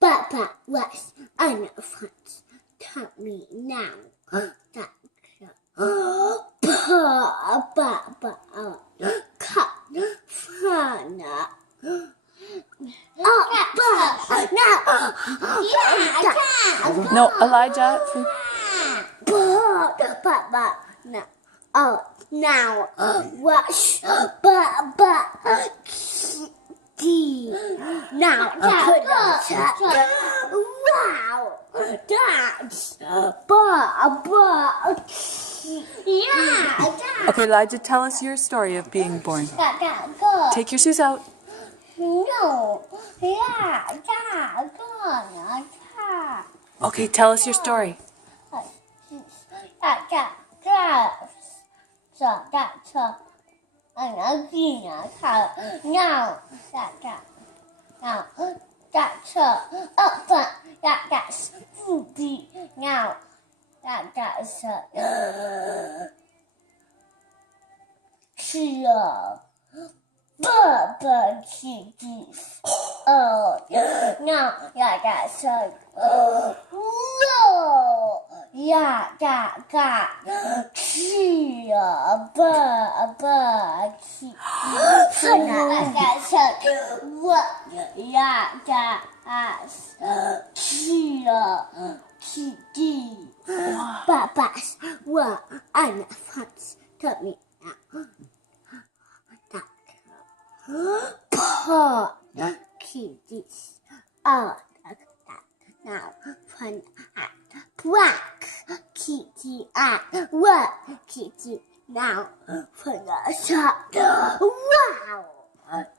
Papa was elephant. Tell me now. That Papa cut fun. No, Elijah. Papa, no. Oh, now wash Papa kitty. Now put wow, that's Papa. Yeah. Okay, Elijah, tell us your story of being born. Take your shoes out. No. Okay, tell us your story. Papa kitties. Oh, no, yeah, that's no, yeah, got, Papa kitty. That's what, yeah, that's kitty. Papa's were elephants. Tell me now. Paw kitties are like that now. Fun at black kitty at what kitty now for the shop. Wow!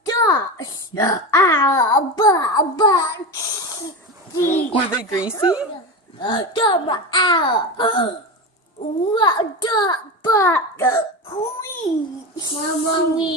Dogs are kitty. Were they greasy? Dumb out. What dog but queen? Mama, we